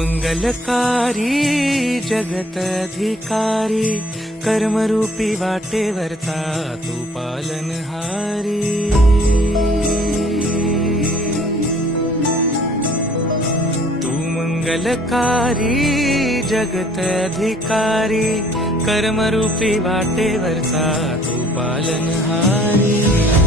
मंगलकारी जगत अधिकारी, कर्मरूपी वाटेवरचा तू पालनहारी। तू मंगलकारी जगत अधिकारी, कर्मरूपी वाटेवरचा तू पालनहारी।